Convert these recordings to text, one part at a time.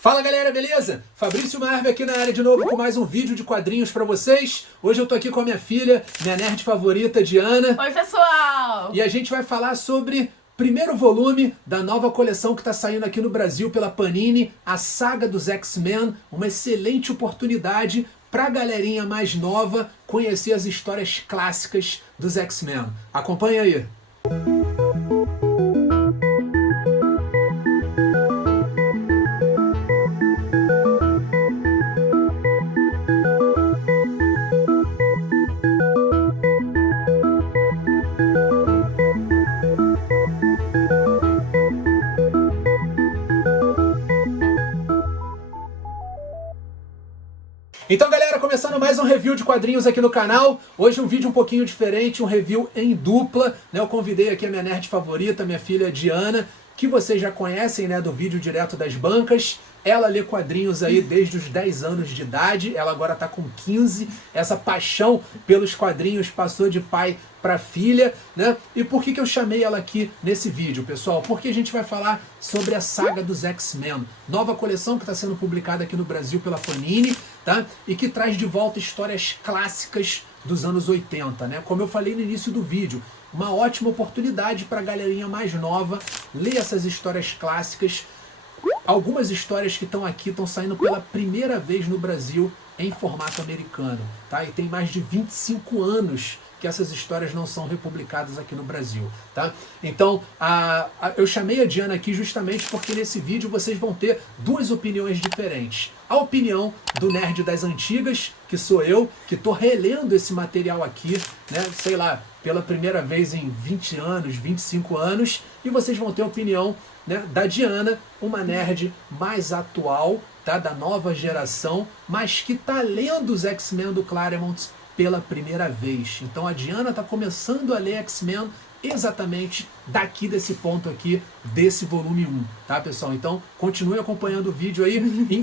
Fala galera, beleza? Fabrício Marve aqui na área de novo com mais um vídeo de quadrinhos pra vocês. Hoje eu tô aqui com a minha filha, minha nerd favorita, Diana. Oi, pessoal! E a gente vai falar sobre primeiro volume da nova coleção que tá saindo aqui no Brasil pela Panini, a Saga dos X-Men, uma excelente oportunidade pra galerinha mais nova conhecer as histórias clássicas dos X-Men. Acompanha aí. Então galera, começando mais um review de quadrinhos aqui no canal. Hoje um vídeo um pouquinho diferente, um review em dupla, né? Eu convidei aqui a minha nerd favorita, minha filha Diana, que vocês já conhecem, né, do vídeo direto das bancas. Ela lê quadrinhos aí desde os 10 anos de idade, ela agora tá com 15. Essa paixão pelos quadrinhos passou de pai para filha, né? E por que eu chamei ela aqui nesse vídeo, pessoal? Porque a gente vai falar sobre a Saga dos X-Men, nova coleção que está sendo publicada aqui no Brasil pela Panini, tá? E que traz de volta histórias clássicas dos anos 80, né? Como eu falei no início do vídeo, uma ótima oportunidade para a galerinha mais nova ler essas histórias clássicas. Algumas histórias que estão aqui estão saindo pela primeira vez no Brasil em formato americano, tá? E tem mais de 25 anos que essas histórias não são republicadas aqui no Brasil, tá? Então, eu chamei a Diana aqui justamente porque nesse vídeo vocês vão ter duas opiniões diferentes. A opinião do nerd das antigas, que sou eu, que estou relendo esse material aqui, né? Sei lá, pela primeira vez em 20 anos, 25 anos, e vocês vão ter a opinião, né, da Diana, uma nerd mais atual, tá? Da nova geração, mas que está lendo os X-Men do Claremont pela primeira vez. Então a Diana está começando a ler X-Men exatamente daqui desse ponto aqui, desse volume 1, tá pessoal? Então continue acompanhando o vídeo aí.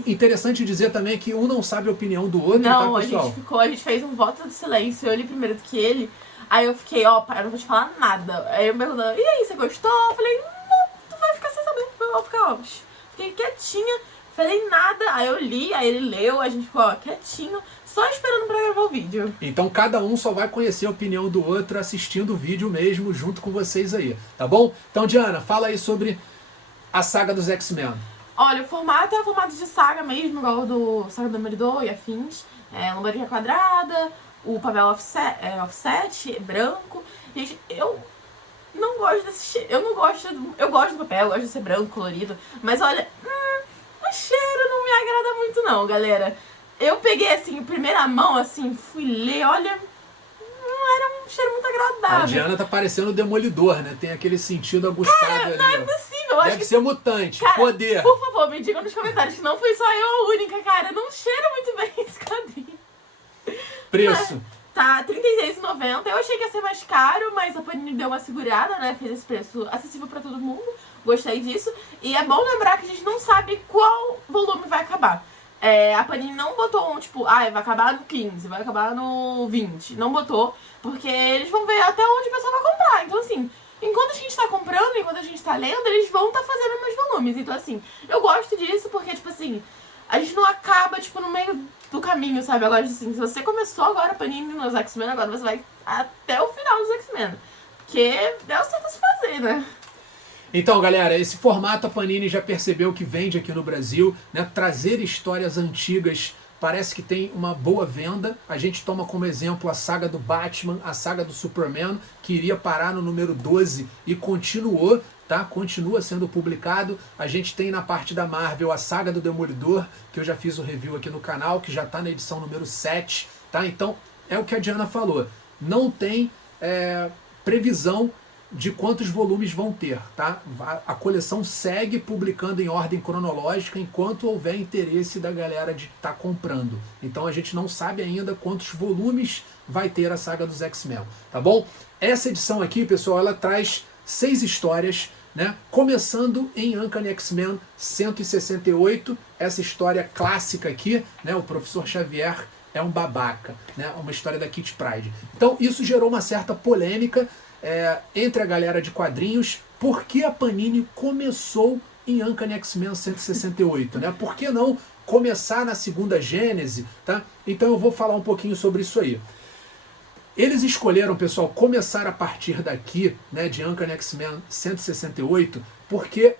Interessante dizer também que um não sabe a opinião do outro, não, tá pessoal? A gente fez um voto de silêncio, eu li primeiro do que ele, aí eu fiquei, ó, eu não vou te falar nada. Aí eu me perguntando, e aí, você gostou? Eu falei, não, tu vai ficar sem saber, eu vou ficar, ó, fiquei quietinha, falei nada, aí eu li, aí ele leu, a gente ficou, ó, quietinho, só esperando pra gravar o vídeo. Então cada um só vai conhecer a opinião do outro assistindo o vídeo mesmo, junto com vocês aí, tá bom? Então Diana, fala aí sobre a Saga dos X-Men. Olha, o formato é o formato de saga mesmo, igual do Saga do Demolidor e afins. Lombadinha quadrada, o papel offset, branco. Gente, eu não gosto desse eu não gosto, eu gosto do papel, eu gosto de ser branco, colorido, mas olha, o cheiro não me agrada muito não, galera. Eu peguei assim, primeira mão, assim, fui ler, olha, não era um cheiro muito agradável. A Diana tá parecendo o Demolidor, né? Tem aquele sentido aguçado ali. Não é possível, Deve ser mutante, cara, poder. Por favor, me digam nos comentários que não fui só eu a única, cara. Não cheira muito bem esse quadrinho. Preço? Tá, R$36,90. Eu achei que ia ser mais caro, mas a Panini deu uma segurada, né? Fez esse preço acessível pra todo mundo. Gostei disso. E é bom lembrar que a gente não sabe qual volume vai acabar. A Panini não botou um, tipo, vai acabar no 15, vai acabar no 20. Não botou, porque eles vão ver até onde o pessoal vai comprar. Então, assim, enquanto a gente tá comprando, enquanto a gente tá lendo, eles vão tá fazendo mais volumes. Então, assim, eu gosto disso porque, tipo assim, a gente não acaba, tipo, no meio do caminho, sabe? Agora, assim, se você começou agora a Panini nos X-Men, agora você vai até o final dos X-Men. Porque é o certo a se fazer, né? Então, galera, esse formato a Panini já percebeu que vende aqui no Brasil, né? Trazer histórias antigas parece que tem uma boa venda. A gente toma como exemplo a saga do Batman, a saga do Superman, que iria parar no número 12 e continuou, tá? Continua sendo publicado. A gente tem na parte da Marvel a saga do Demolidor, que eu já fiz o review aqui no canal, que já está na edição número 7, tá? Então, é o que a Diana falou. Não tem previsão de quantos volumes vão ter, tá? A coleção segue publicando em ordem cronológica enquanto houver interesse da galera de estar comprando. Então a gente não sabe ainda quantos volumes vai ter a saga dos X-Men, tá bom? Essa edição aqui, pessoal, ela traz 6 histórias, né? Começando em Uncanny X-Men 168, essa história clássica aqui, né? O Professor Xavier é um babaca, né? Uma história da Kitty Pryde. Então isso gerou uma certa polêmica entre a galera de quadrinhos, porque a Panini começou em Uncanny X-Men 168, né? Por que não começar na segunda Gênese, tá? Então eu vou falar um pouquinho sobre isso aí. Eles escolheram, pessoal, começar a partir daqui, né, de Uncanny X-Men 168, porque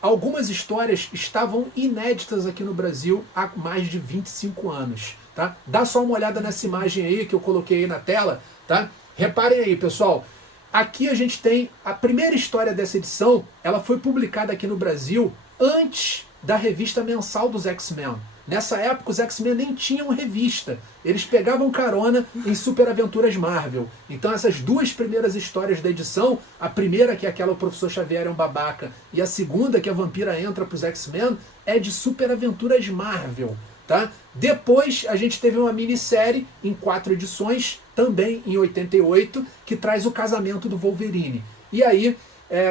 algumas histórias estavam inéditas aqui no Brasil há mais de 25 anos, tá? Dá só uma olhada nessa imagem aí que eu coloquei aí na tela, tá? Reparem aí, pessoal. Aqui a gente tem a primeira história dessa edição, ela foi publicada aqui no Brasil antes da revista mensal dos X-Men. Nessa época os X-Men nem tinham revista, eles pegavam carona em Super Aventuras Marvel. Então essas duas primeiras histórias da edição, a primeira que é aquela o Professor Xavier é um babaca e a segunda que a vampira entra para os X-Men é de Super Aventuras Marvel. Tá? Depois a gente teve uma minissérie em 4 edições, também em 88, que traz o casamento do Wolverine. E aí,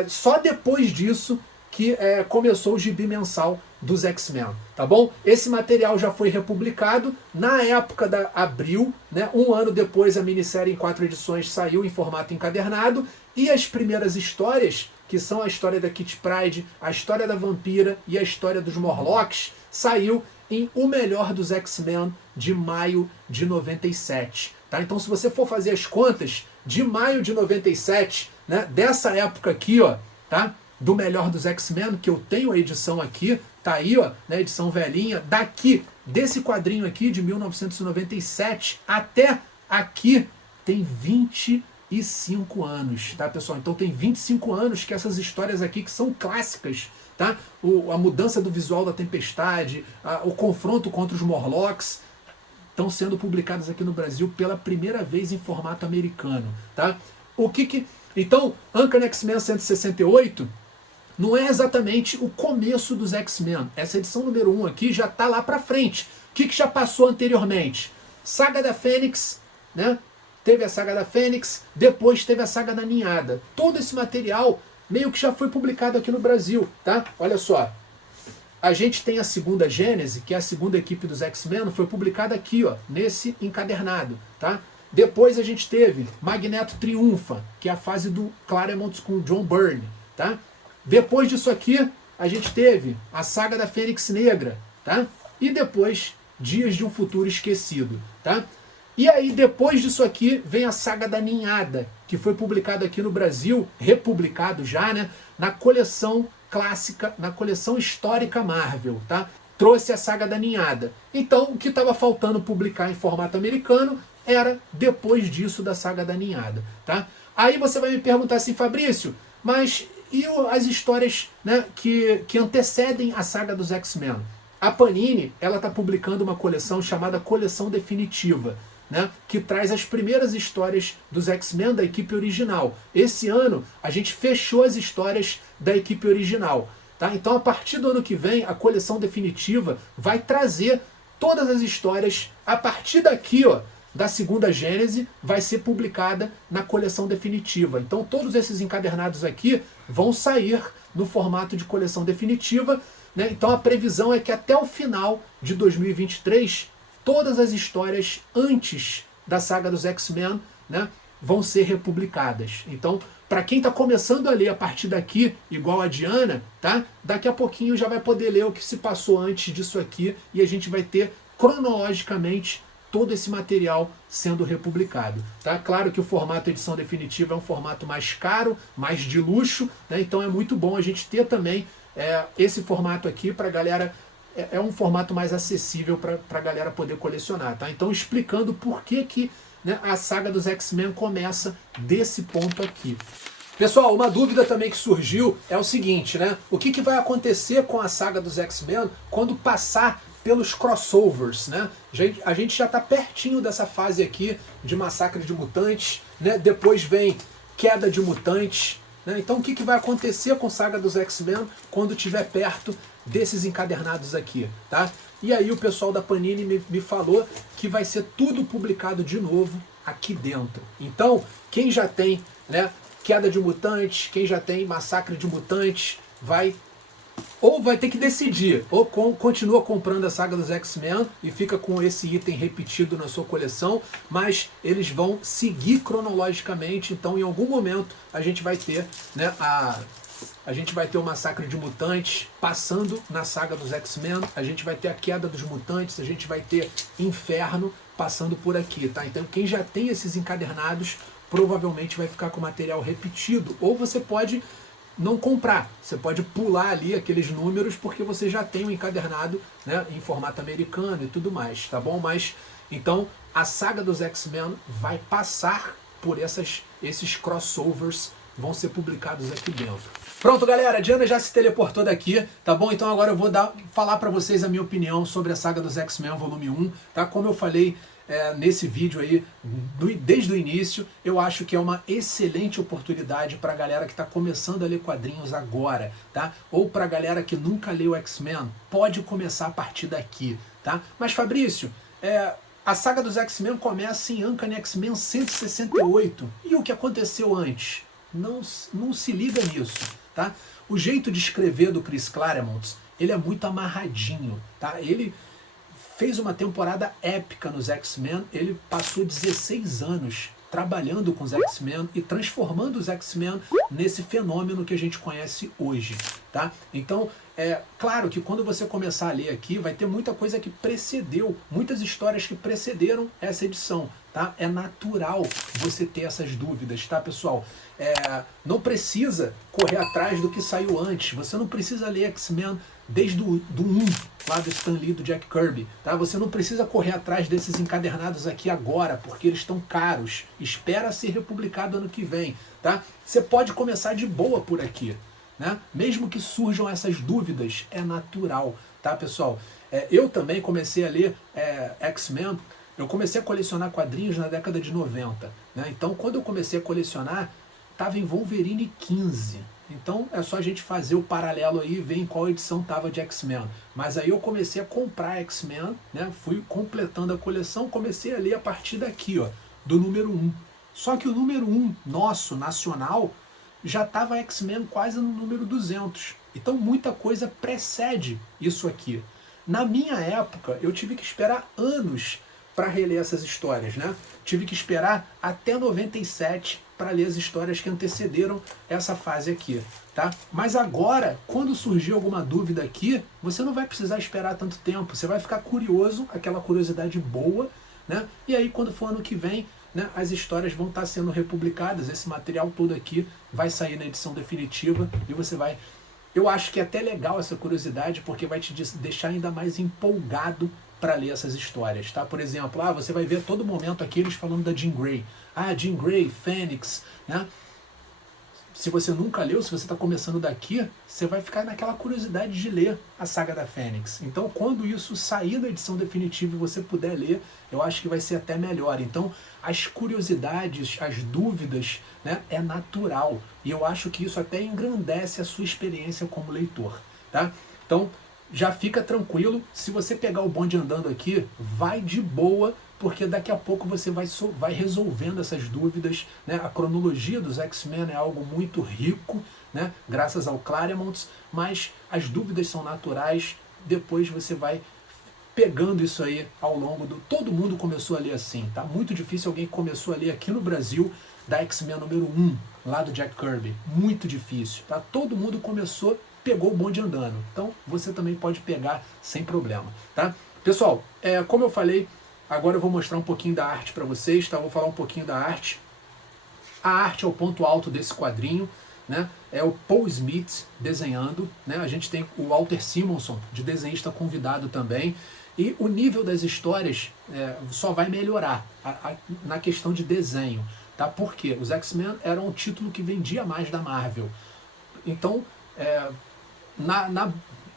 só depois disso que começou o gibi mensal dos X-Men, tá bom? Esse material já foi republicado na época da Abril, né? Um ano depois a minissérie em 4 edições saiu em formato encadernado e as primeiras histórias, que são a história da Kitty Pryde, a história da vampira e a história dos Morlocks, saiu em O Melhor dos X-Men de maio de 97. Tá? Então se você for fazer as contas, de maio de 97, né, dessa época aqui, ó, tá? Do Melhor dos X-Men, que eu tenho a edição aqui, tá aí, ó, né, edição velhinha, daqui, desse quadrinho aqui de 1997 até aqui, tem 25 anos, tá, pessoal? Então tem 25 anos que essas histórias aqui que são clássicas, tá? A mudança do visual da Tempestade, o confronto contra os Morlocks, estão sendo publicadas aqui no Brasil pela primeira vez em formato americano, tá? Então, Uncanny X-Men 168 não é exatamente o começo dos X-Men. Essa edição número 1 aqui já está lá para frente. O que já passou anteriormente? Saga da Fênix, né? Teve a Saga da Fênix, depois teve a Saga da Ninhada. Todo esse material meio que já foi publicado aqui no Brasil, tá? Olha só. A gente tem a segunda Gênese, que é a segunda equipe dos X-Men, foi publicada aqui, ó, nesse encadernado, tá? Depois a gente teve Magneto Triunfa, que é a fase do Claremont com John Byrne, tá? Depois disso aqui, a gente teve a Saga da Fênix Negra, tá? E depois, Dias de um Futuro Esquecido, tá? E aí, depois disso aqui, vem a Saga da Ninhada, que foi publicado aqui no Brasil, republicado já, né? Na coleção clássica, na coleção histórica Marvel, tá? Trouxe a Saga da Ninhada. Então, o que estava faltando publicar em formato americano era depois disso da Saga da Ninhada, tá? Aí você vai me perguntar assim, Fabrício, mas e as histórias, né, que antecedem a saga dos X-Men? A Panini, ela está publicando uma coleção chamada Coleção Definitiva, né, que traz as primeiras histórias dos X-Men da equipe original. Esse ano, a gente fechou as histórias da equipe original. Tá? Então, a partir do ano que vem, a Coleção Definitiva vai trazer todas as histórias a partir daqui, ó, da segunda Gênese, vai ser publicada na coleção definitiva. Então todos esses encadernados aqui vão sair no formato de coleção definitiva, né? Então a previsão é que até o final de 2023, todas as histórias antes da saga dos X-Men, né, vão ser republicadas. Então, para quem está começando a ler a partir daqui, igual a Diana, tá? Daqui a pouquinho já vai poder ler o que se passou antes disso aqui e a gente vai ter cronologicamente todo esse material sendo republicado. Tá? Claro que o formato edição definitiva é um formato mais caro, mais de luxo, né? Então é muito bom a gente ter também esse formato aqui para a galera, é um formato mais acessível para a galera poder colecionar. Tá? Então explicando por que né, a saga dos X-Men começa desse ponto aqui. Pessoal, uma dúvida também que surgiu é o seguinte, né? O que vai acontecer com a saga dos X-Men quando passar pelos crossovers, né? A gente já está pertinho dessa fase aqui de Massacre de Mutantes, né? Depois vem Queda de Mutantes, né? Então o que vai acontecer com a saga dos X-Men quando estiver perto desses encadernados aqui, tá? E aí o pessoal da Panini me falou que vai ser tudo publicado de novo aqui dentro. Então, quem já tem, né, Queda de Mutantes, quem já tem Massacre de Mutantes, vai ter que decidir, ou continua comprando a saga dos X-Men e fica com esse item repetido na sua coleção, mas eles vão seguir cronologicamente, então em algum momento a gente vai ter, né, A gente vai ter o massacre de mutantes passando na saga dos X-Men. A gente vai ter a queda dos mutantes. A gente vai ter Inferno passando por aqui, tá? Então quem já tem esses encadernados provavelmente vai ficar com material repetido. Ou você pode não comprar. Você pode pular ali aqueles números porque você já tem o encadernado, né, em formato americano e tudo mais, tá bom? Mas então a saga dos X-Men vai passar por esses crossovers, vão ser publicados aqui dentro. Pronto, galera, a Diana já se teleportou daqui, tá bom? Então agora eu vou falar pra vocês a minha opinião sobre a saga dos X-Men volume 1, tá? Como eu falei nesse vídeo aí, desde o início, eu acho que é uma excelente oportunidade pra galera que tá começando a ler quadrinhos agora, tá? Ou pra galera que nunca leu X-Men, pode começar a partir daqui, tá? Mas Fabrício, a saga dos X-Men começa em Uncanny X-Men 168. E o que aconteceu antes? Não se liga nisso, tá? O jeito de escrever do Chris Claremont, ele é muito amarradinho, tá? Ele fez uma temporada épica nos X-Men, ele passou 16 anos trabalhando com os X-Men e transformando os X-Men nesse fenômeno que a gente conhece hoje, tá? Então, claro que quando você começar a ler aqui, vai ter muita coisa que precedeu, muitas histórias que precederam essa edição, tá? É natural você ter essas dúvidas, tá, pessoal? Não precisa correr atrás do que saiu antes, você não precisa ler X-Men desde do 1, lá do Stan Lee, do Jack Kirby, tá? Você não precisa correr atrás desses encadernados aqui agora, porque eles estão caros. Espera ser republicado ano que vem, tá? Você pode começar de boa por aqui, né? Mesmo que surjam essas dúvidas, é natural, tá, pessoal? Eu também comecei a ler X-Men, eu comecei a colecionar quadrinhos na década de 90, né? Então, quando eu comecei a colecionar, estava em Wolverine 15. Então é só a gente fazer o paralelo aí e ver em qual edição estava de X-Men. Mas aí eu comecei a comprar X-Men, né? Fui completando a coleção, comecei a ler a partir daqui, ó, do número 1. Só que o número 1 nosso, nacional, já estava X-Men quase no número 200. Então muita coisa precede isso aqui. Na minha época, eu tive que esperar anos para reler essas histórias, né? Tive que esperar até 97 para ler as histórias que antecederam essa fase aqui, tá? Mas agora, quando surgir alguma dúvida aqui, você não vai precisar esperar tanto tempo, você vai ficar curioso, aquela curiosidade boa, né? E aí quando for ano que vem, né, as histórias vão estar sendo republicadas, esse material todo aqui vai sair na edição definitiva e você vai... Eu acho que é até legal essa curiosidade, porque vai te deixar ainda mais empolgado para ler essas histórias, tá? Por exemplo, você vai ver a todo momento aqui eles falando da Jean Grey. Jean Grey, Fênix, né? Se você nunca leu, se você está começando daqui, você vai ficar naquela curiosidade de ler a saga da Fênix. Então, quando isso sair da edição definitiva e você puder ler, eu acho que vai ser até melhor. Então, as curiosidades, as dúvidas, né, é natural. E eu acho que isso até engrandece a sua experiência como leitor, tá? Então, já fica tranquilo, se você pegar o bonde andando aqui, vai de boa, porque daqui a pouco você vai resolvendo essas dúvidas, né? A cronologia dos X-Men é algo muito rico, né? Graças ao Claremont, mas as dúvidas são naturais, depois você vai pegando isso aí ao longo do... Todo mundo começou a ler assim, tá? Muito difícil alguém que começou a ler aqui no Brasil da X-Men número 1, lá do Jack Kirby. Muito difícil, tá? Todo mundo pegou o bonde andando. Então, você também pode pegar sem problema, tá? Pessoal, como eu falei, agora eu vou mostrar um pouquinho da arte para vocês, tá? Vou falar um pouquinho da arte. A arte é o ponto alto desse quadrinho, né? É o Paul Smith desenhando, né? A gente tem o Walter Simonson, de desenhista convidado também. E o nível das histórias só vai melhorar na questão de desenho, tá? Porque os X-Men eram o título que vendia mais da Marvel. Então,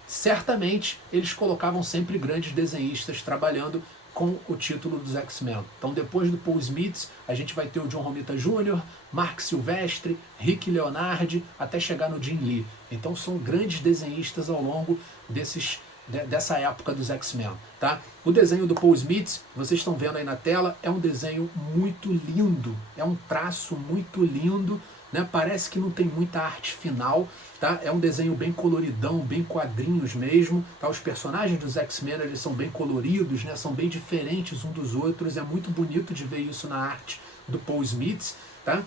certamente eles colocavam sempre grandes desenhistas trabalhando com o título dos X-Men. Então, depois do Paul Smith, a gente vai ter o John Romita Jr., Mark Silvestre, Rick Leonardi, até chegar no Jim Lee. Então, são grandes desenhistas ao longo dessa época dos X-Men, tá? O desenho do Paul Smith, vocês estão vendo aí na tela, é um desenho muito lindo, é um traço muito lindo, né? Parece que não tem muita arte final, tá? É um desenho bem coloridão, bem quadrinhos mesmo, tá? Os personagens dos X-Men, eles são bem coloridos, né? São bem diferentes uns dos outros, é muito bonito de ver isso na arte do Paul Smith, tá?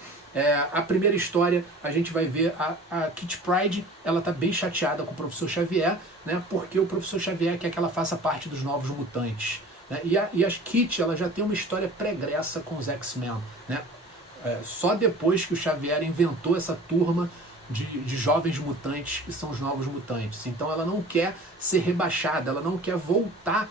A primeira história, a gente vai ver a Kitty Pryde, ela tá bem chateada com o Professor Xavier, né? Porque o Professor Xavier quer que ela faça parte dos Novos Mutantes, né? E a Kitty, ela já tem uma história pregressa com os X-Men, né? Só depois que o Xavier inventou essa turma de jovens mutantes que são os Novos Mutantes. Então ela não quer ser rebaixada, ela não quer voltar,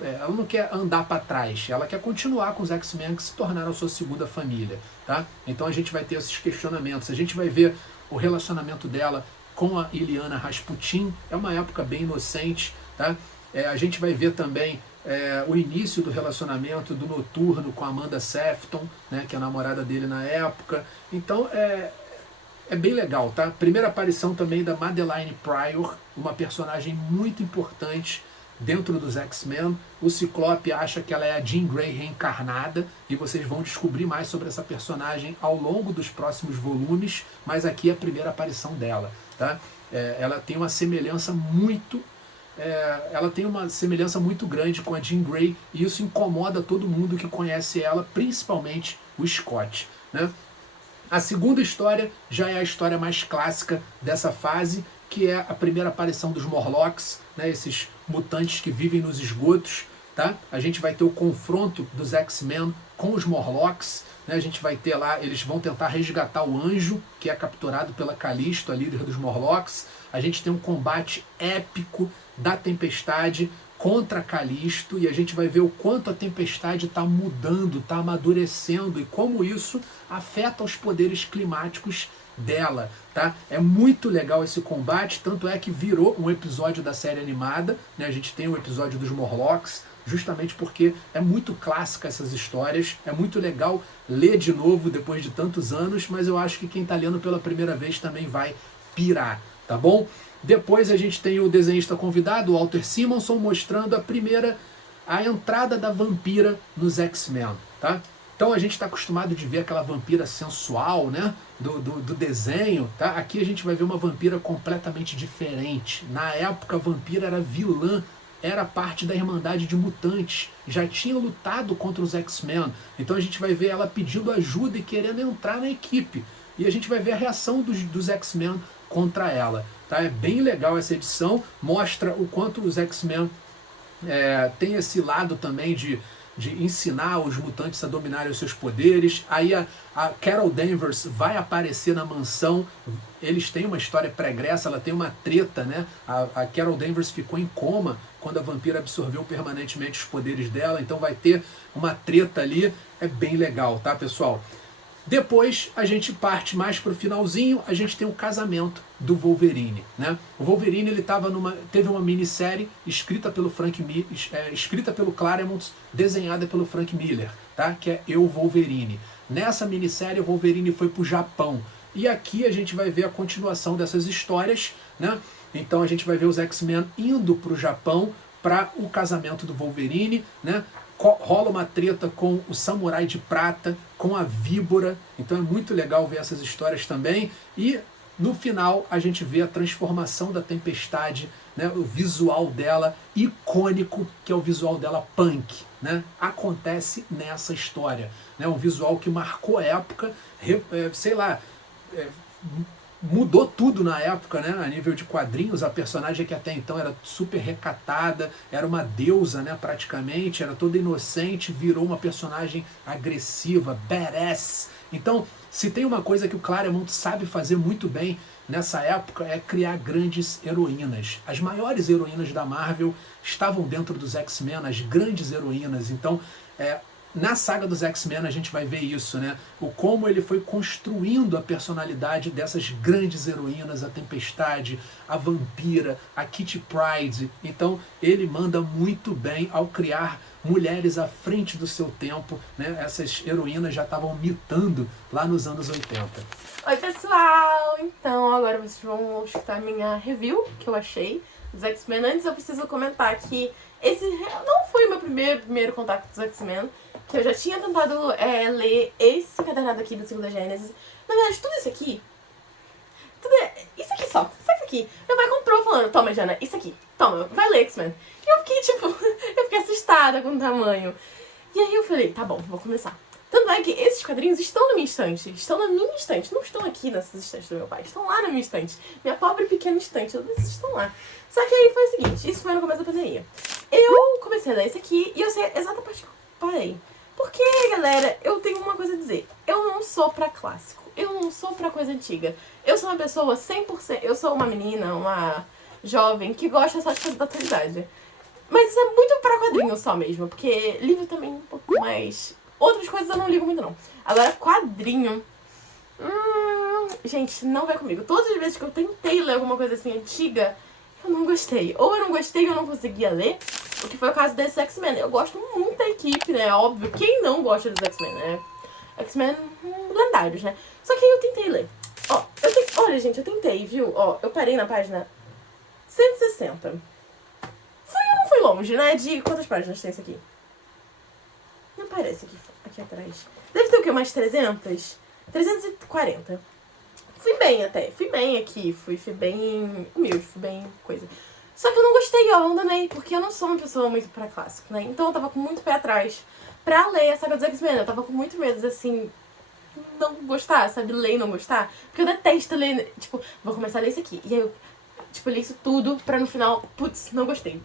ela não quer andar para trás, ela quer continuar com os X-Men que se tornaram a sua segunda família, tá? Então a gente vai ter esses questionamentos, a gente vai ver o relacionamento dela com a Illyana Rasputin, é uma época bem inocente, tá? A gente vai ver também o início do relacionamento do Noturno com a Amanda Sefton, né, que é a namorada dele na época. Então é bem legal, tá? Primeira aparição também da Madeline Pryor, uma personagem muito importante dentro dos X-Men. O Ciclope acha que ela é a Jean Grey reencarnada, e vocês vão descobrir mais sobre essa personagem ao longo dos próximos volumes, mas aqui é a primeira aparição dela, tá? Ela tem uma semelhança muito grande com a Jean Grey, e isso incomoda todo mundo que conhece ela, principalmente o Scott, né? A segunda história já é a história mais clássica dessa fase, que é a primeira aparição dos Morlocks, né, esses mutantes que vivem nos esgotos, tá? A gente vai ter o confronto dos X-Men com os Morlocks, né? A gente vai ter lá, eles vão tentar resgatar o Anjo, que é capturado pela Calisto, a líder dos Morlocks. A gente tem um combate épico da Tempestade contra Calisto, e a gente vai ver o quanto a Tempestade está mudando, está amadurecendo, e como isso afeta os poderes climáticos dela, tá? É muito legal esse combate, tanto é que virou um episódio da série animada, né? A gente tem o episódio dos Morlocks, justamente porque é muito clássica essas histórias, é muito legal ler de novo depois de tantos anos, mas eu acho que quem está lendo pela primeira vez também vai pirar, tá bom? Depois a gente tem o desenhista convidado, o Walter Simonson, mostrando a entrada da vampira nos X-Men, tá? Então a gente está acostumado de ver aquela vampira sensual, né, do desenho, tá? Aqui a gente vai ver uma vampira completamente diferente. Na época a vampira era vilã, era parte da Irmandade de Mutantes, já tinha lutado contra os X-Men. Então a gente vai ver ela pedindo ajuda e querendo entrar na equipe. E a gente vai ver a reação dos X-Men contra ela, tá? É bem legal essa edição, mostra o quanto os X-Men tem esse lado também de ensinar os mutantes a dominarem os seus poderes. Aí a Carol Danvers vai aparecer na mansão, eles têm uma história pregressa, ela tem uma treta, né? A Carol Danvers ficou em coma quando a vampira absorveu permanentemente os poderes dela, então vai ter uma treta ali, é bem legal, tá, pessoal? Depois a gente parte mais para o finalzinho, a gente tem o casamento do Wolverine, né? O Wolverine ele teve uma minissérie escrita pelo escrita pelo Claremont, desenhada pelo Frank Miller, tá? Que é Eu, Wolverine. Nessa minissérie o Wolverine foi para o Japão, e aqui a gente vai ver a continuação dessas histórias, né? Então a gente vai ver os X-Men indo para o Japão para o casamento do Wolverine, né? Rola uma treta com o Samurai de Prata, com a Víbora, então é muito legal ver essas histórias também. E no final a gente vê a transformação da Tempestade, né, o visual dela icônico, que é o visual dela punk, né, acontece nessa história, né, um visual que marcou a época, mudou tudo na época, né? A nível de quadrinhos, a personagem que até então era super recatada, era uma deusa, né? Praticamente, era toda inocente, virou uma personagem agressiva, badass. Então, se tem uma coisa que o Claremont sabe fazer muito bem nessa época, é criar grandes heroínas. As maiores heroínas da Marvel estavam dentro dos X-Men, as grandes heroínas. Então, na saga dos X-Men a gente vai ver isso, né? Como ele foi construindo a personalidade dessas grandes heroínas, a Tempestade, a Vampira, a Kitty Pryde. Então ele manda muito bem ao criar mulheres à frente do seu tempo, né? Essas heroínas já estavam mitando lá nos anos 80. Oi pessoal! Então agora vocês vão escutar minha review que eu achei dos X-Men. Antes eu preciso comentar que esse não foi o meu primeiro contato com os X-Men, que eu já tinha tentado ler esse encadernado aqui do Segunda Gênesis. Na verdade, tudo isso aqui, isso aqui só, isso aqui. Meu pai comprou falando, toma Jana, isso aqui, toma, vai ler X-Men. E eu fiquei assustada com o tamanho. E aí eu falei, tá bom, vou começar. Tanto é que esses quadrinhos estão na minha estante. Estão na minha estante. Não estão aqui nessas estantes do meu pai. Estão lá na minha estante. Minha pobre pequena estante. Eles estão lá. Só que aí foi o seguinte. Isso foi no começo da pandemia. Eu comecei a ler esse aqui e eu sei a exata parte que eu parei. Porque, galera, eu tenho uma coisa a dizer. Eu não sou pra clássico. Eu não sou pra coisa antiga. Eu sou uma pessoa 100%... Eu sou uma menina, uma jovem que gosta só de coisa da atualidade. Mas isso é muito pra quadrinho só mesmo. Porque livro também é um pouco mais... Outras coisas eu não ligo muito, não. Agora, quadrinho... gente, não vai comigo. Todas as vezes que eu tentei ler alguma coisa assim antiga, eu não gostei. Ou eu não gostei ou eu não conseguia ler. O que foi o caso desse X-Men. Eu gosto muito da equipe, né? Óbvio. Quem não gosta dos X-Men, né? X-Men lendários, né? Só que aí eu tentei ler. Ó, olha, gente, eu tentei, viu? Ó, eu parei na página 160. Fui ou não fui longe, né? De quantas páginas tem isso aqui? Não aparece aqui atrás. Deve ter o quê? Umas 300? 340. Fui bem até. Fui bem aqui. Fui bem humilde. Fui bem coisa. Só que eu não gostei, eu abandonei. Porque eu não sou uma pessoa muito pra clássico, né? Então eu tava com muito pé atrás pra ler a saga dos X-Men. Eu tava com muito medo, assim... não gostar, sabe? Ler e não gostar. Porque eu detesto ler... Tipo, vou começar a ler isso aqui. E aí eu, tipo, li isso tudo pra no final... Putz, não gostei.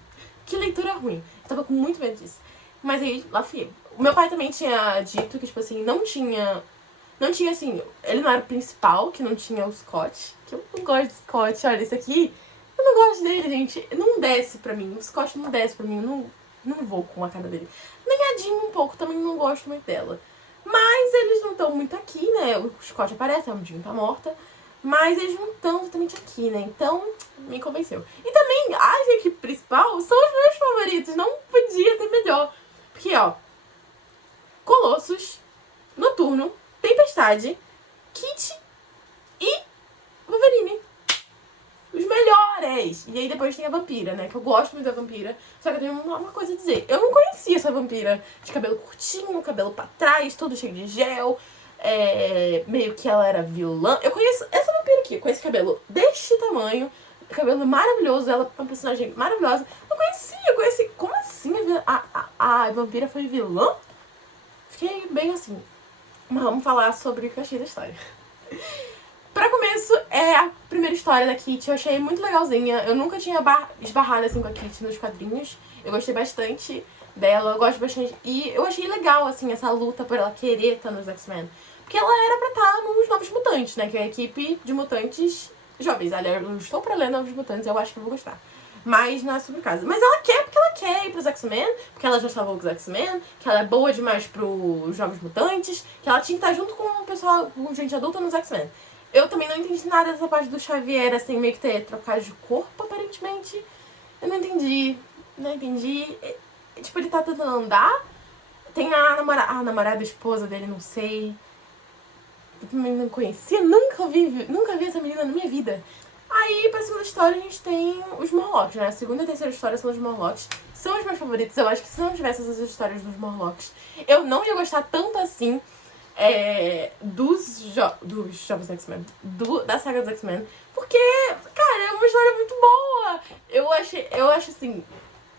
Que leitura ruim. Eu tava com muito medo disso. Mas aí, lá fui eu. O meu pai também tinha dito que, tipo assim, não tinha, assim, ele não era o principal, que não tinha o Scott. Que eu não gosto do Scott. Olha, esse aqui, eu não gosto dele, gente. Não desce pra mim. O Scott não desce pra mim. Não vou com a cara dele. Nem a Jean um pouco, também não gosto muito dela. Mas eles não estão muito aqui, né? O Scott aparece, a Jean tá morta. Mas eles não estão totalmente aqui, né? Então, me convenceu. E também, a equipe principal são os meus favoritos. Não podia ter melhor. Porque, ó, Colossus, Noturno, Tempestade, Kit e Wolverine. Os melhores! E aí depois tem a Vampira, né? Que eu gosto muito da Vampira. Só que eu tenho uma coisa a dizer. Eu não conhecia essa Vampira de cabelo curtinho, cabelo pra trás, todo cheio de gel. Meio que ela era vilã. Eu conheço essa Vampira aqui, com esse cabelo deste tamanho. Cabelo maravilhoso, ela é uma personagem maravilhosa. Eu conheci. Como assim a Vampira foi vilã? Fiquei bem assim. Mas vamos falar sobre o que eu achei da história. Pra começo, é a primeira história da Kitty. Eu achei muito legalzinha. Eu nunca tinha esbarrado assim com a Kitty nos quadrinhos. Eu gostei bastante dela, eu gosto bastante. E eu achei legal, assim, essa luta por ela querer estar nos X-Men. Porque ela era pra estar nos Novos Mutantes, né? Que é a equipe de mutantes jovens. Aliás, eu estou pra ler Novos Mutantes, eu acho que eu vou gostar. Mas não é sobre casa. Mas ela quer porque ela quer ir pros X-Men, porque ela já estava com os X-Men, que ela é boa demais pros Novos Mutantes, que ela tinha que estar junto com o pessoal, com gente adulta nos X-Men. Eu também não entendi nada dessa parte do Xavier, assim, meio que ter trocado de corpo, aparentemente. Eu não entendi. Tipo, ele tá tentando andar. Tem a namorada, a esposa dele, não sei. Eu também não conhecia, nunca vi essa menina na minha vida. Aí, pra segunda história, a gente tem os Morlocks, né? A segunda e a terceira história são os Morlocks. São os meus favoritos. Eu acho que se não tivesse essas histórias dos Morlocks, eu não ia gostar tanto assim dos Jovens X-Men, da saga dos X-Men. Porque, cara, é uma história muito boa. Eu acho assim,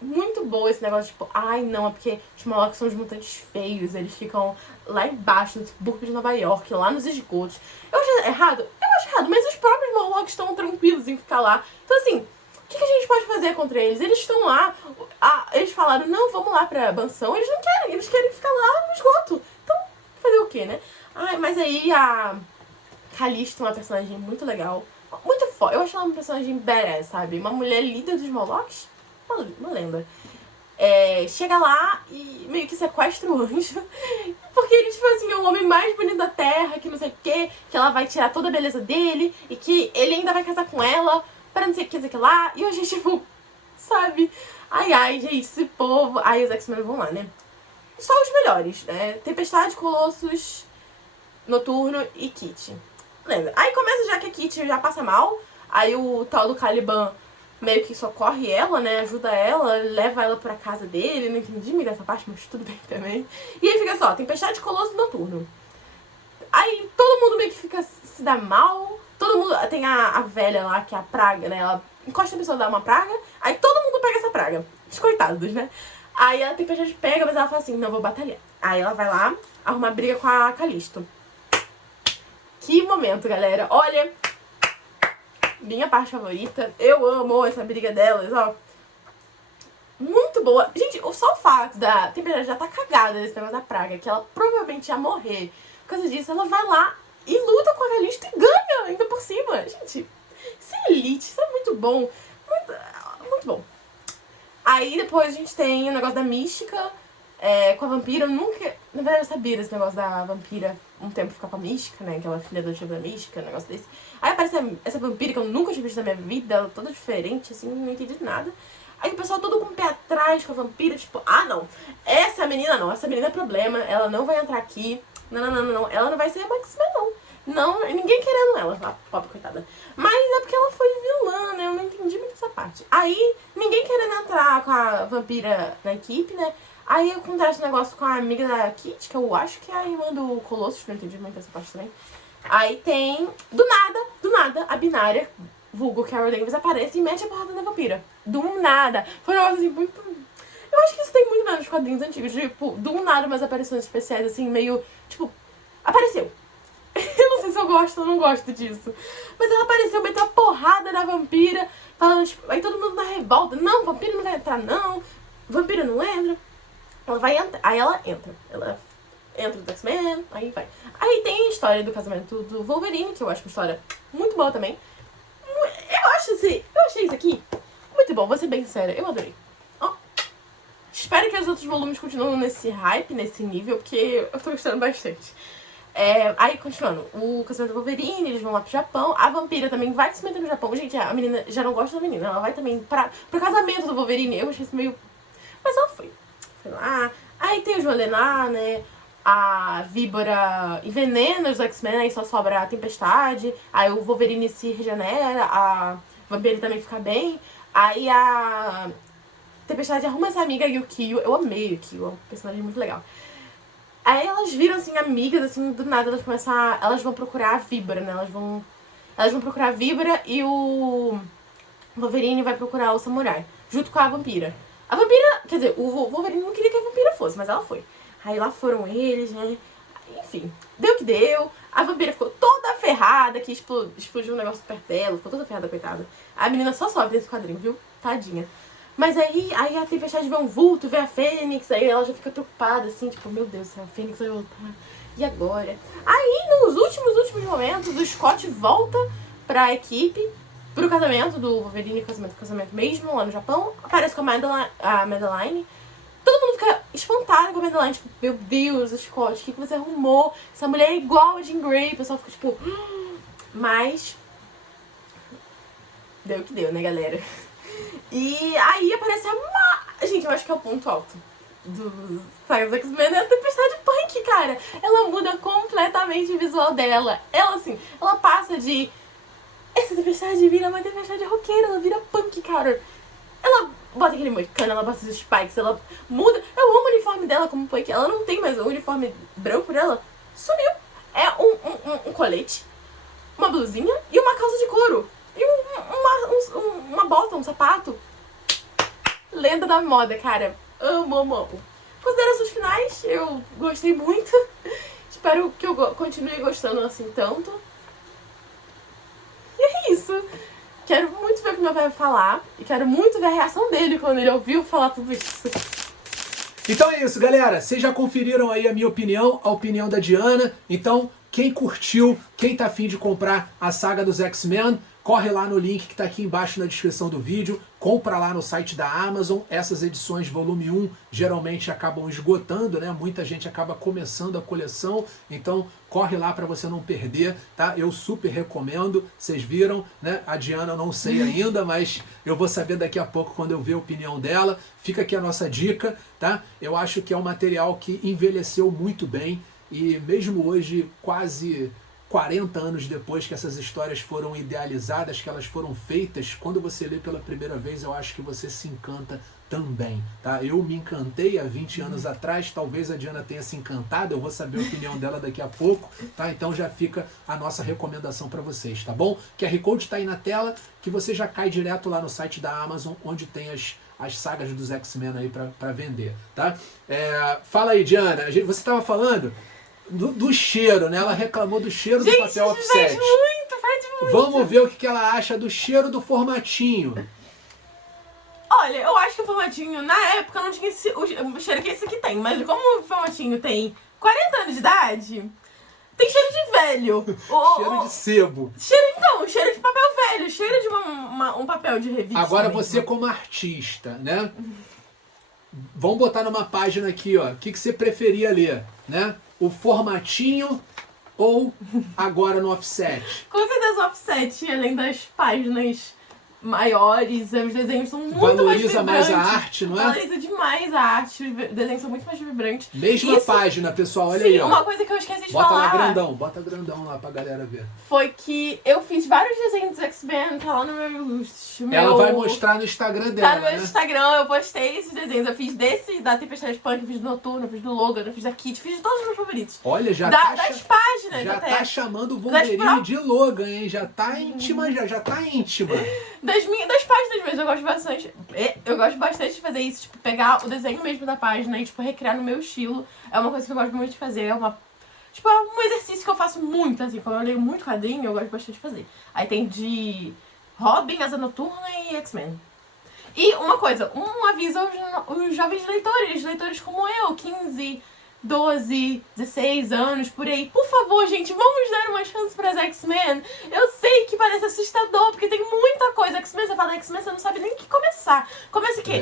muito boa esse negócio, tipo, ai não, é porque os Morlocks são os mutantes feios, eles ficam lá embaixo, no subúrbio de Nova York, lá nos esgotos. Eu acho errado? Eu acho errado, mas os próprios Morlocks estão tranquilos em ficar lá. Então assim, o que a gente pode fazer contra eles? Eles estão lá, eles falaram, não, vamos lá pra mansão, eles não querem, eles querem ficar lá no esgoto. Então, fazer o quê, né? Ai, mas aí a Calista é uma personagem muito legal, muito foda. Eu acho ela uma personagem badass, sabe? Uma mulher líder dos Morlocks. Uma lenda. Chega lá e meio que sequestra o anjo. Porque ele, tipo assim, é o homem mais bonito da Terra, que não sei o quê, que ela vai tirar toda a beleza dele, e que ele ainda vai casar com ela, para não sei o que lá. E hoje, tipo, sabe? Ai, gente, esse povo. Aí os X-Men vão lá, né? Só os melhores, né? Tempestade, Colossus, Noturno e Kitty. Lembra? Aí começa já que a Kitty já passa mal. Aí o tal do Caliban meio que socorre ela, né? Ajuda ela, leva ela pra casa dele. Não entendi muito dessa parte, mas tudo bem também. E aí fica só, Tempestade, Colossus e Noturno. Aí todo mundo meio que fica se dá mal. Todo mundo... Tem a velha lá, que é a praga, né? Ela encosta a pessoa, dá uma praga. Aí todo mundo pega essa praga. Os coitados, né? Aí a Tempestade pega, mas ela fala assim, não, vou batalhar. Aí ela vai lá, arruma briga com a Callisto. Que momento, galera. Olha, minha parte favorita. Eu amo essa briga delas, ó. Muito boa. Gente, só o fato da Tempestade já tá cagada nesse negócio da praga, que ela provavelmente ia morrer. Por causa disso, ela vai lá e luta com a Callisto e ganha ainda por cima. Gente, isso é elite, isso é muito bom. Muito bom. Aí depois a gente tem o negócio da mística com a vampira. Eu nunca. Na verdade, eu sabia desse negócio da vampira um tempo ficar com a mística, né? Aquela filha adotiva da mística, um negócio desse. Aí aparece essa vampira que eu nunca tinha visto na minha vida, ela toda diferente, assim, não entendi nada. Aí o pessoal todo com o pé atrás com a vampira, tipo, ah não, essa menina não, essa menina é problema, ela não vai entrar aqui. Não, ela não vai ser a X-Men, não. Não, ninguém querendo ela, a pobre coitada. Mas é porque ela foi vilã, né? Eu não entendi muito essa parte. Aí, ninguém querendo entrar com a vampira na equipe, né? Aí acontece um negócio com a amiga da Kit, que eu acho que é a irmã do Colossus, não entendi muito essa parte também. Aí tem, do nada, a binária, vulgo Carol Danvers, aparece e mete a porrada na vampira. Do nada. Foi um negócio assim, muito... Eu acho que isso tem muito nos quadrinhos antigos, tipo, do nada umas aparições especiais, assim, meio, tipo, apareceu. Eu não sei se eu gosto ou não gosto disso. Mas ela apareceu, meteu a porrada na vampira, falando, tipo, aí todo mundo na revolta. Não, vampira não vai entrar, não. Vampira não entra. Ela vai entrar. Aí ela entra. Ela entra no X-Men, aí vai. Aí tem a história do casamento do Wolverine, que eu acho uma história muito boa também. Eu achei isso aqui muito bom, vou ser bem séria. Eu adorei. Ó. Espero que os outros volumes continuem nesse hype, nesse nível, porque eu tô gostando bastante. Aí, continuando, o casamento do Wolverine, eles vão lá pro Japão. A vampira também vai se meter no Japão. Gente, a menina já não gosta da menina. Ela vai também pro casamento do Wolverine. Eu achei isso meio... Mas ela foi. Foi lá. Aí tem o Jolenar, né? A Víbora envenena os X-Men, aí só sobra a Tempestade. Aí o Wolverine se regenera. A vampira também fica bem. Aí a Tempestade arruma essa amiga Yukio. Eu amei Yukio, é um personagem muito legal. Aí elas viram, assim, amigas, assim, do nada elas começam a... Elas vão procurar a Víbora, né? Elas vão procurar a Víbora e o Wolverine vai procurar o Samurai, junto com a vampira. A vampira... Quer dizer, o Wolverine não queria que a vampira fosse, mas ela foi. Aí lá foram eles, né? Enfim, deu o que deu. A vampira ficou toda ferrada, que explodiu um negócio perto dela. Ficou toda ferrada, coitada. A menina só sobe desse quadrinho, viu? Tadinha. Mas aí a Tempestade vê um vulto, vê a Fênix, aí ela já fica preocupada, assim, tipo, meu Deus, a Fênix vai voltar. E agora? Aí, nos últimos momentos, o Scott volta pra equipe, pro casamento do Wolverine, casamento mesmo, lá no Japão. Aparece com a Madeline. Todo mundo fica espantado com a Madeline, tipo, meu Deus, Scott, o que você arrumou? Essa mulher é igual a Jean Grey. O pessoal fica, tipo... Mas... deu o que deu, né, galera? E aí aparece a... Gente, eu acho que é o ponto alto do Saga dos X-Men, é a Tempestade Punk, cara. Ela muda completamente o visual dela. Ela, assim, ela passa de... Essa Tempestade vira uma Tempestade roqueira, ela vira punk, cara. Ela bota aquele moicano, ela bota os spikes, ela muda. Eu amo o uniforme dela como punk. Ela não tem mais o uniforme branco dela. Sumiu. É um colete, uma blusinha e uma calça de couro. E uma bota, um sapato. Lenda da moda, cara. Amo. Considerações finais, eu gostei muito. Espero que eu continue gostando assim tanto. E é isso. Quero muito ver o que meu pai vai falar. E quero muito ver a reação dele quando ele ouviu falar tudo isso. Então é isso, galera. Vocês já conferiram aí a minha opinião, a opinião da Diana. Então, quem curtiu, quem tá afim de comprar a saga dos X-Men, corre lá no link que tá aqui embaixo na descrição do vídeo, compra lá no site da Amazon. Essas edições volume 1 geralmente acabam esgotando, né? Muita gente acaba começando a coleção, então corre lá para você não perder, tá? Eu super recomendo. Vocês viram, né? A Diana eu não sei ainda, mas eu vou saber daqui a pouco quando eu ver a opinião dela. Fica aqui a nossa dica, tá? Eu acho que é um material que envelheceu muito bem e mesmo hoje, quase 40 anos depois que essas histórias foram idealizadas, que elas foram feitas, quando você lê pela primeira vez, eu acho que você se encanta também, tá? Eu me encantei há 20 anos atrás, talvez a Diana tenha se encantado, eu vou saber a opinião dela daqui a pouco, tá? Então já fica a nossa recomendação para vocês, tá bom? QR Code tá aí na tela, que você já cai direto lá no site da Amazon, onde tem as as sagas dos X-Men aí pra vender, tá? Fala aí, Diana, você tava falando do cheiro, né? Ela reclamou do cheiro do papel offset. Faz muito. Vamos ver o que ela acha do cheiro do formatinho. Olha, eu acho que o formatinho, na época, não tinha o cheiro que esse aqui tem. Mas como o formatinho tem 40 anos de idade, tem cheiro de velho. Cheiro de sebo. Cheiro de papel velho. Cheiro de um papel de revista. Agora mesmo. você como artista, né? Vamos botar numa página aqui, ó. O que você preferia ler, né? O formatinho ou agora no offset? Com certeza o offset, além das páginas maiores, os desenhos são muito Valoriza mais vibrantes. mais a arte, não é? Valoriza demais a arte, os desenhos são muito mais vibrantes. Mesma página, pessoal, olha Sim, aí, ó. uma coisa que eu esqueci de Bota falar... lá grandão, bota grandão lá pra galera ver. Foi que eu fiz vários desenhos dos X-Men, tá lá no meu... Ela vai mostrar no Instagram dela, Tá no meu né? Instagram, eu postei esses desenhos. Eu fiz desse, da Tempestade Punk, eu fiz do Noturno, eu fiz do Logan, eu fiz da Kit, fiz de todos os meus favoritos. Olha, já das páginas já até. tá chamando o Wolverine de Logan, hein? Já tá íntima, já tá íntima. Das páginas mesmo, eu gosto bastante. Eu gosto bastante de fazer isso, tipo, pegar o desenho mesmo da página e, tipo, recriar no meu estilo. É uma coisa que eu gosto muito de fazer, é um exercício que eu faço muito, assim, como eu leio muito quadrinho, eu gosto bastante de fazer. Aí tem de Robin, Asa Noturna e X-Men. E uma coisa, um aviso aos jovens leitores como eu, 15, 12, 16 anos, por aí. Por favor, gente, vamos dar uma chance para as X-Men. Eu sei que parece assustador, porque tem muita coisa. X-Men, você fala X-Men, você não sabe nem o que começar. Começa o quê?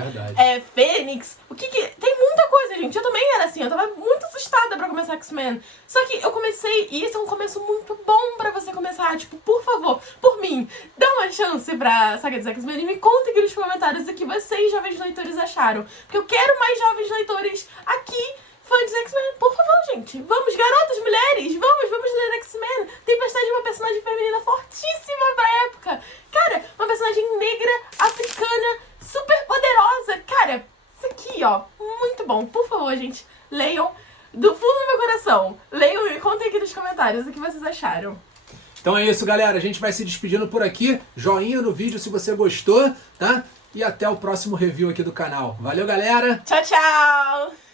Fênix. Tem muita coisa, gente. Eu também era assim, eu tava muito assustada pra começar X-Men. Só que eu comecei, e esse é um começo muito bom pra você começar. Tipo, por favor, por mim, dá uma chance pra Saga dos X-Men e me contem aqui nos comentários o que vocês, jovens leitores, acharam. Porque eu quero mais jovens leitores aqui, fãs de X-Men. Por favor, gente, vamos, garotas, mulheres, vamos ler X-Men. Tempestade é uma personagem feminina fortíssima pra época. Cara, uma personagem negra, africana, super poderosa. Cara, isso aqui, ó, muito bom. Por favor, gente, leiam do fundo do meu coração. Leiam e me contem aqui nos comentários o que vocês acharam. Então é isso, galera. A gente vai se despedindo por aqui. Joinha no vídeo se você gostou, tá? E até o próximo review aqui do canal. Valeu, galera! Tchau, tchau!